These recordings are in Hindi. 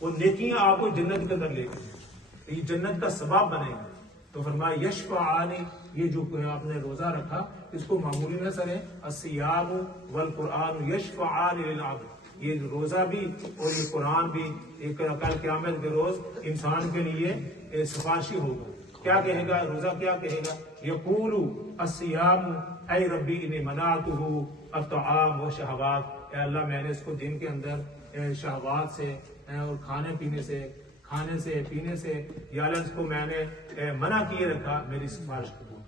वो नेकियां आपको जन्नत के अंदर लेकर तो ये जन्नत का सबब बनेगा। तो फरमाया यशफाआनी, ये जो आपने रोजा रखा इसको मामूली न सरें, अस्सियाम वल कुरान यशफाआनी लिल अब्द, ये रोजा भी और ये कुरान भी एक कल क़यामत के रोज इंसान के लिए सिफारिशी होगा। क्या कहेगा रोजा, क्या कहेगा, यकूलु अस्सियाम ऐ रब्बी इन्नी मनाअतुहु अत्तआम व शहवात, अल्लाह मैंने इसको दिन के अंदर शहवात से और खाने पीने से या अल्लाह इसको मैंने मना किए रखा, मेरी सिफारिश कबूल।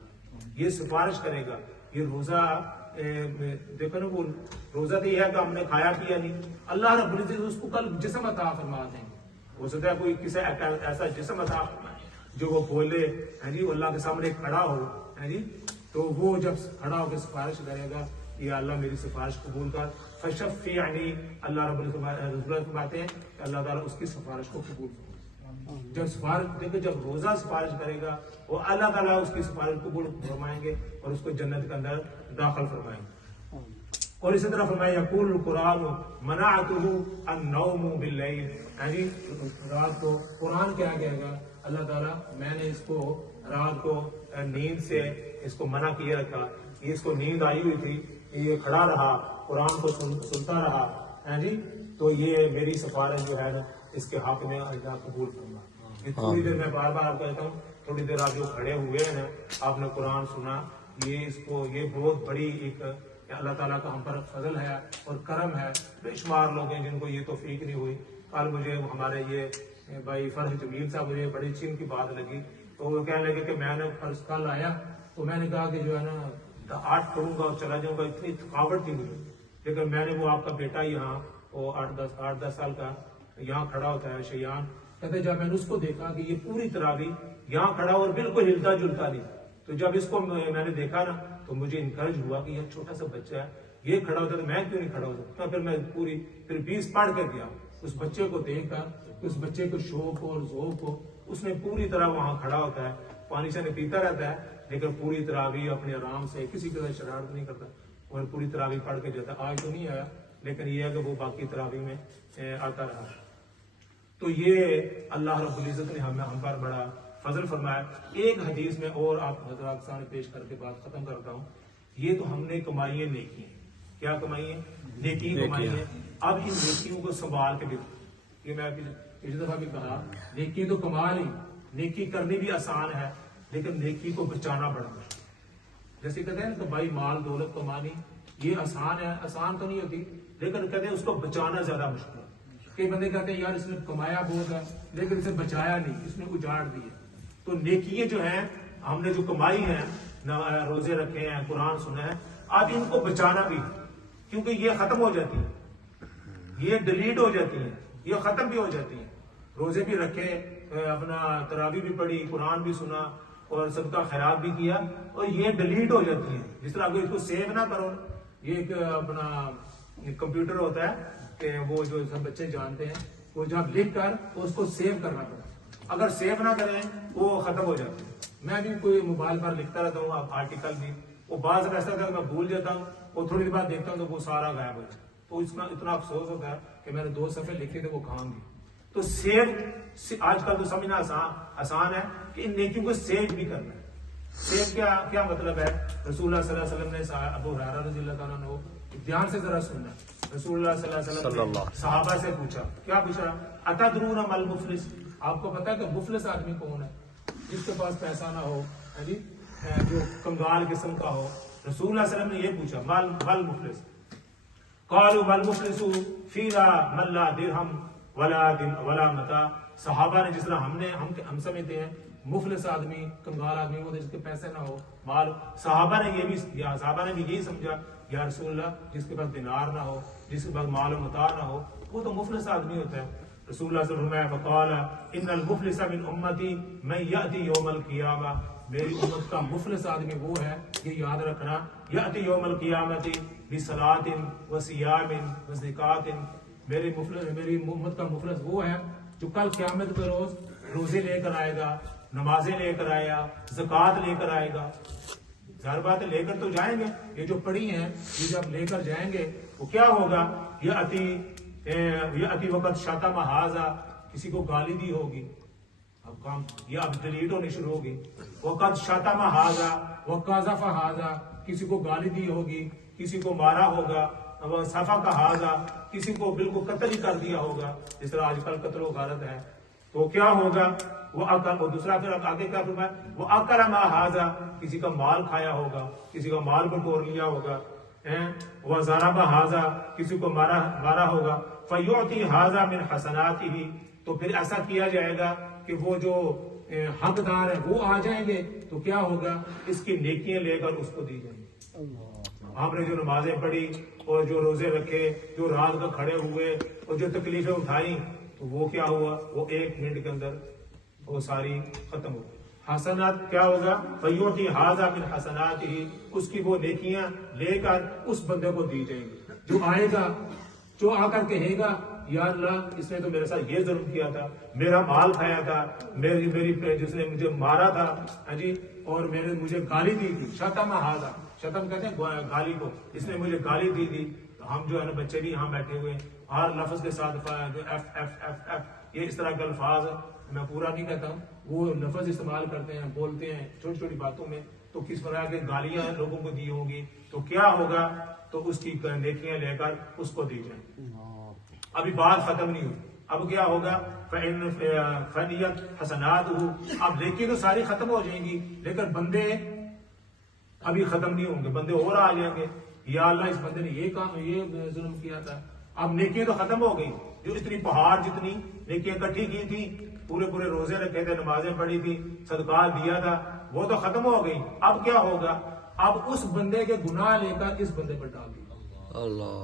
ये सिफारिश करेगा। ये रोजा देखो ना, वो रोजा तो यह है कि हमने खाया पिया नहीं, अल्लाह रब्बुल इज्जत उसको कल जिस्म अता फरमा देंगे। हो सकता है कोई किसी ऐसा जिस्म अता फरमाए जो वो बोले है जी, अल्लाह के सामने खड़ा हो है जी, तो वो जब खड़ा होकर सिफारिश करेगा, या अल्लाह मेरी सिफारिश कबूल कर, फशफ़िअनी, अल्लाह रब्बुल इज्जत फरमाते हैं कि अल्लाह ताला उसकी सिफारिश को कबूल करेगा। जब सिफारिश देखो, जब रोजा सिफारिश करेगा वो अल्लाह ताला उसकी सिफारिश कबूल फरमाएंगे और उसको जन्नत के अंदर दाखिल फरमाएंगे। और इसी तरह फरमाया यक़ूल कुरान मनाअतुहु अन्नौमु बिल्लैल, यानी रात को कुरान क्या कहेगा, अल्लाह ताला मैंने इसको रात को नींद से इसको मना किया रखा, इसको नींद आई हुई थी, ये खड़ा रहा कुरान को सुनता रहा है जी, तो ये मेरी सिफारिश जो है ना इसके हक में अल्लाह कबूल फरमा। थोड़ी देर मैं बार बार आपको कहता हूँ, थोड़ी देर आप जो खड़े हुए हैं ना, आपने कुरान सुना, ये बहुत बड़ी एक अल्लाह ताला का हम पर फजल है और करम है। बेशुमार लोग हैं जिनको ये तौफीक नहीं हुई। कल मुझे हमारे ये भाई फर्ज जमील साहब, मुझे बड़ी अच्छी उनकी बात लगी, तो वो कहने लगे कि मैंने फर्ज कल आया तो मैंने कहा कि जो है ना 8 पढ़ूंगा और चला जाऊंगा, इतनी थकावट थी मुझे। लेकिन मैंने वो आपका बेटा यहाँ वो 8-10 साल का यहाँ खड़ा होता है शयान, कहते जब मैंने उसको देखा कि ये पूरी तरह भी यहाँ खड़ा और बिल्कुल हिलता जुलता नहीं, तो जब इसको मैंने देखा ना तो मुझे इनकरेज हुआ कि यह छोटा सा बच्चा है, ये खड़ा होता तो मैं क्यों नहीं खड़ा हो सकता। फिर मैं फिर 20 पढ़ कर गया, उस बच्चे को देखकर, उस बच्चे को शौक और ज़ौक़ हो, उसने पूरी तरह वहां खड़ा होता है, पानी से पीता रहता है, लेकिन पूरी तरह भी अपने आराम से किसी तरह शरारत नहीं करता और पूरी तरह भी पढ़ के जाता। आज तो नहीं आया, लेकिन यह है कि वो बाकी तरावी में आता रहा। तो ये अल्लाह रब्बुल इज्जत ने हम पर बड़ा फजल फरमाया। एक हदीस में और आप हज़रात सामने पेश करके बात खत्म करता हूँ। ये तो हमने कमाई है नेकी, क्या कमाई है, नेकी कमाई है। अब इन नेकियों को संभाल के देखो, ये मैं पिछली दफा भी कहा, नेकी तो कमाल ही, नेकी करनी भी आसान है, लेकिन नेकी को बचाना बड़ा मुश्किल। जैसे कहते हैं तो भाई माल दौलत कमानी ये आसान है, आसान तो नहीं होती, लेकिन कहते हैं उसको बचाना ज्यादा मुश्किल है। कई बंदे कहते हैं यार इसने कमाया बहुत है लेकिन इसे बचाया नहीं, इसने उजाड़ दिया। तो नेकियां जो हैं, हमने जो कमाई है, रोजे रखे हैं, कुरान सुना है, अब इनको बचाना भी, क्योंकि ये खत्म हो जाती है, ये डिलीट हो जाती है, ये खत्म भी हो जाती है। रोजे भी रखे, अपना तरावी भी पढ़ी, कुरान भी सुना और सबका खैरात भी किया, और ये डिलीट हो जाती है। जिस तरह इसको सेव ना करो, ये एक अपना कंप्यूटर होता है कि वो जो सब बच्चे जानते हैं, वो जब लिख कर तो उसको सेव करना पड़ता है, अगर सेव ना करें वो खत्म हो जाते हैं। मैं भी कोई मोबाइल पर लिखता रहता हूँ आर्टिकल भी, वो बाज ऐसा था कि मैं भूल जाता हूँ, वो थोड़ी देर बाद देखता हूँ तो वो सारा गायब हो जाता है। तो इसका इतना अफसोस होता है कि मैंने 2 सफ़े लिखे थे, वो कहाँ गए। तो सेव आजकल तो समझना आसान है कि इन नेकियों को सेव भी करना है। सेव क्या मतलब है? रसूलुल्लाह सल्लल्लाहु अलैहि वसल्लम ने अबू हुरैरा रज़ियल्लाहु ताला अन्हु, ध्यान से जरा सुनना, रसूलुल्लाह सल्लल्लाहु अलैहि वसल्लम ने सहाबा से पूछा, क्या पूछा? अतदरूना मल मुफलिस, आपको पता है कि मुफलिस आदमी कौन है? जिसके पास पैसा ना हो, है जी, जो कंगाल किस्म का हो। रसूलुल्लाह सल्लल्लाहु अलैहि वसल्लम ने ये पूछा, मल मुफलिस, क़ालू मल मुफलिसु फीना मल्ला दिरहम वला मता। सहाबा ने जिस तरह हम समझते हैं मुफलिस आदमी, कंगाल आदमी वो जिसके पैसे ना हो, माल। सहाबा ने भी यही समझा, या रसूलुल्लाह जिसके पास दिनार ना हो, जिसके पास माल मता ना हो, वो तो मुफलिस आदमी होता है। रसूलुल्लाह सल्लल्लाहु अलैहि वसल्लम क़ाल इन्नल मुफलिसा मिन उम्मती मैं याती यौमल क़ियामा, मेरी उम्मत का मुफलिस आदमी वो है, ये याद रखना, याती यौमल क़ियामती बिसलातिन व सियामिन व ज़कातिन, मेरी उम्मत का मुफलिस वो है जो कल क़यामत के रोज रोजे लेकर आएगा, नमाजें लेकर आएगा, ज़कात लेकर आएगा। ज़ाहिर बात है लेकर तो जाएंगे, ये जो पढ़ी हैं ये जब लेकर जाएंगे वो क्या होगा? ये अति वक़्त शतम हाज़ा, किसी को गाली दी होगी, अब काम या अब डिलीट होनी शुरू होगी। वक़द शतम हाजा वक़ज़फ़ हाजा, किसी को गाली दी होगी, किसी को मारा होगा, अब सफा का हाजा, किसी को बिल्कुल कत्ल ही कर दिया होगा, जिस तरह आजकल कत्ल व गारत है। तो क्या होगा, वो अकल, और दूसरा फिर आगे क्या फरमाया, वो अकल मा हाजा, किसी का माल खाया होगा, किसी का माल बटोर लिया होगा, वह ज़रबा हाजा, किसी को मारा होगा, फयुती हाजा मिन हसनातिही, तो फिर ऐसा किया जाएगा कि वो जो हकदार है वो आ जाएंगे, तो क्या होगा, इसकी नेकियां लेकर उसको दी जाएंगी। आपने जो नमाजें पढ़ी और जो रोजे रखे, जो रात का खड़े हुए और जो तकलीफें उठाई, तो वो क्या हुआ, वो 1 मिनट के अंदर वो सारी खत्म हो गई। हसनात क्या होगा, फयुती हाजा मिन हसनातिही, उसकी वो नेकियां लेकर उस बंदे को दी जाएंगी। जो आएगा, जो आकर कहेगा, या अल्लाह इसने तो मेरे साथ ये जुल्म किया था, मेरा माल खाया था, मेरी जिसने मुझे मारा था, हाँ जी, और मुझे गाली दी थी, शतम हाजा, शतम कहते हैं गाली को, इसने मुझे गाली दी थी। तो हम जो है ना बच्चे भी यहाँ बैठे हुए हर लफ्ज के साथ जो एफ एफ एफ एफ ये इस तरह के अल्फाज मैं पूरा नहीं कहता हूँ, वो लफ्ज इस्तेमाल करते हैं, बोलते हैं छोटी छोटी बातों में, तो किस तरह के गालियां लोगों को दी होंगी, तो क्या होगा, तो उसकी नेकियां लेकर उसको दी जाए। अभी बात खत्म नहीं हुई, अब क्या होगा, फनियत हसनात, अब नेकी तो सारी खत्म हो जाएंगी, लेकिन बंदे अभी खत्म नहीं होंगे, बंदे और आ जाएंगे, या अल्लाह इस बंदे ने ये काम ये जुल्म किया था। अब नेकियां तो खत्म हो गई, जो इतनी पहाड़ जितनी नेकियां इकट्ठी की थी, पूरे पूरे रोजे रखे थे, नमाजें पढ़ी थी, सदका दिया था, वो तो खत्म हो गई। अब क्या होगा, अब उस बंदे के गुनाह लेकर इस बंदे पर डाल दिया। अल्लाह